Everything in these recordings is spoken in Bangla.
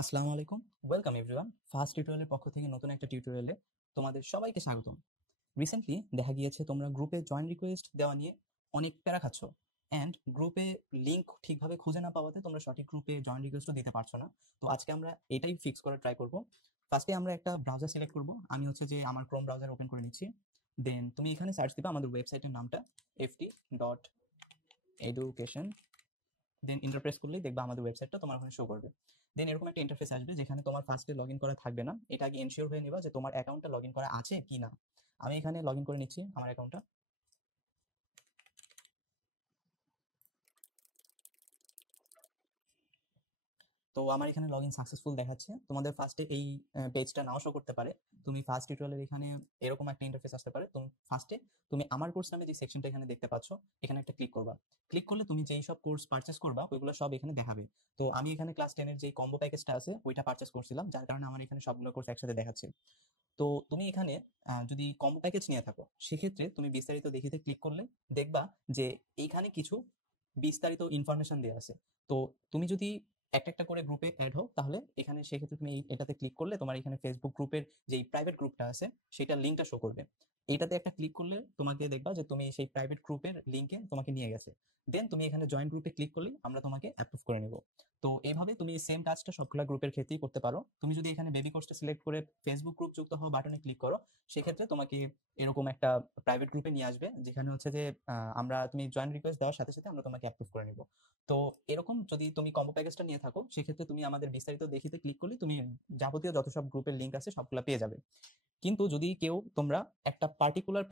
আসসালামু আলাইকুম, ওয়েলকাম এভরিওয়ান। ফার্স্ট টিউটোরিয়ালের পক্ষ থেকে নতুন একটা টিউটোরিয়ালে তোমাদের সবাইকে স্বাগতম। রিসেন্টলি দেখা গিয়েছে তোমরা গ্রুপে জয়েন রিকোয়েস্ট দেওয়া নিয়ে অনেক প্যারা খাচ্ছ, অ্যান্ড গ্রুপে লিঙ্ক ঠিকভাবে খুঁজে না পাওয়াতে তোমরা সঠিক গ্রুপে জয়েন রিকোয়েস্টও দিতে পারছো না। তো আজকে আমরা এটাই ফিক্স করার ট্রাই করব। ফার্স্টে আমরা একটা ব্রাউজার সিলেক্ট করব। আমি হচ্ছে যে আমার ক্রোম ব্রাউজার ওপেন করে নিচ্ছি। দেন তুমি এখানে সার্চ দিবা আমাদের ওয়েবসাইটের নামটা ft.education। দেন ইন্টারপ্রেস করলেই দেখবা আমাদের ওয়েবসাইটটা তোমার ওখানে শো করবে। দেন এরকম একটা ইন্টারফেস আসবে যেখানে তোমার ফার্স্টে লগ ইন করা থাকবে না। এটা আগে এনশিওর হয়ে নিবা যে তোমার অ্যাকাউন্টটা লগ ইন করা আছে কি না। আমি এখানে লগ ইন করে নিচ্ছি আমার অ্যাকাউন্টটা। তো আমার এখানে লগ ইন সাকসেসফুল দেখাচ্ছে। তোমাদের ফার্স্টে এই পেজটা নাও শো করতে পারে। তুমি ফার্স্ট টিউটোরিয়ালের এখানে এরকম একটা ইন্টারফেস আসতে পারে। তুমি ফার্স্টে আমার কোর্স নামে যে সেকশনটা এখানে দেখতে পাচ্ছ, এখানে একটা ক্লিক করবা। ক্লিক করলে তুমি যেই সব কোর্স পারচেস করবা ওইগুলো সব এখানে দেখাবে। তো আমি এখানে ক্লাস 10 এর যে কম্বো প্যাকেজটা আছে ওইটা পারচেস করছিলাম, যার কারণে আমার এখানে সবগুলো কোর্স একসাথে দেখাচ্ছে। তো তুমি এখানে যদি কম্বো প্যাকেজ নিয়ে থাকো সেক্ষেত্রে তুমি বিস্তারিত দেখিতে ক্লিক করলে দেখবা যে এইখানে কিছু বিস্তারিত ইনফরমেশন দেওয়া আছে। তো তুমি যদি একটা একটা করে গ্রুপে অ্যাড হও তাহলে এখানে সেক্ষেত্রে তুমি এটাতে ক্লিক করলে তোমার এখানে ফেসবুক গ্রুপের যে প্রাইভেট গ্রুপটা আছে সেটার লিঙ্কটা শো করবে। এটাতে একটা ক্লিক করলে তোমাকে দেখবা যে তুমি সেই প্রাইভেট গ্রুপের লিঙ্কে তোমাকে নিয়ে গেছে। দেন তুমি এখানে জয়েন গ্রুপে ক্লিক করলে আমরা তোমাকে অ্যাপ্রুভ করে নিব। তো এইভাবে তুমি সেম কাজটা সবগুলা গ্রুপের ক্ষেত্রেই করতে পারো। তুমি যদি এখানে বেবি কোর্সটা সিলেক্ট করে ফেসবুক গ্রুপ যুক্ত হওয়া বাটনে ক্লিক করো সেক্ষেত্রে তোমাকে এরকম একটা প্রাইভেট গ্রুপে নিয়ে আসবে যেখানে হচ্ছে যে তুমি জয়েন রিকোয়েস্ট দেওয়ার সাথে সাথে আমরা তোমাকে অ্যাপ্রুভ করে নিব। তো এরকম যদি তুমি কম্বো প্যাকেজটা নিয়ে থাকো সেক্ষেত্রে তুমি আমাদের বিস্তারিত দেখিতে ক্লিক করলে তুমি যাবতীয় যত সব গ্রুপের লিঙ্ক আছে সবগুলা পেয়ে যাবে। কিন্তু যদি কেউ তোমরা একটা পার্টিকুলার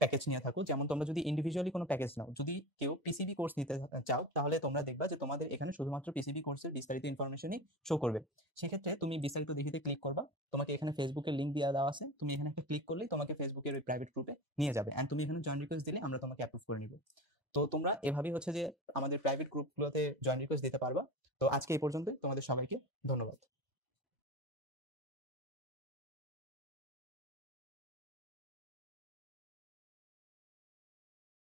প্যাকেজ নিয়ে থাকো, যেমন তোমরা যদি ইন্ডিভিজুয়ালি কোনো প্যাকেজ নাও, যদি কেউ পিসিবি কোর্স নিতে চাও তাহলে তোমরা দেখবা যে তোমাদের এখানে শুধুমাত্র পিসিবি কোর্সের বিস্তারিত ইনফরমেশনই শো করবে। সেক্ষেত্রে তুমি বিস্তারিত দেখিতে ক্লিক করবা। তোমাকে এখানে ফেসবুকের লিঙ্ক দিয়ে দেওয়া আছে, তুমি এখানে একটা ক্লিক করলেই তোমাকে ফেসবুকের ওই প্রাইভেট গ্রুপে নিয়ে যাবে, অ্যান্ড তুমি এখানে জয়েন রিকোয়েস্ট দিলে আমরা তোমাকে অ্যাপ্রুভ করে নিব। তো তোমরা এভাবেই হচ্ছে যে আমাদের প্রাইভেট গ্রুপগুলোতে জয়েন রিকোয়েস্ট দিতে পারবা। তো আজকে এই পর্যন্তই, তোমাদের সবাইকে ধন্যবাদ।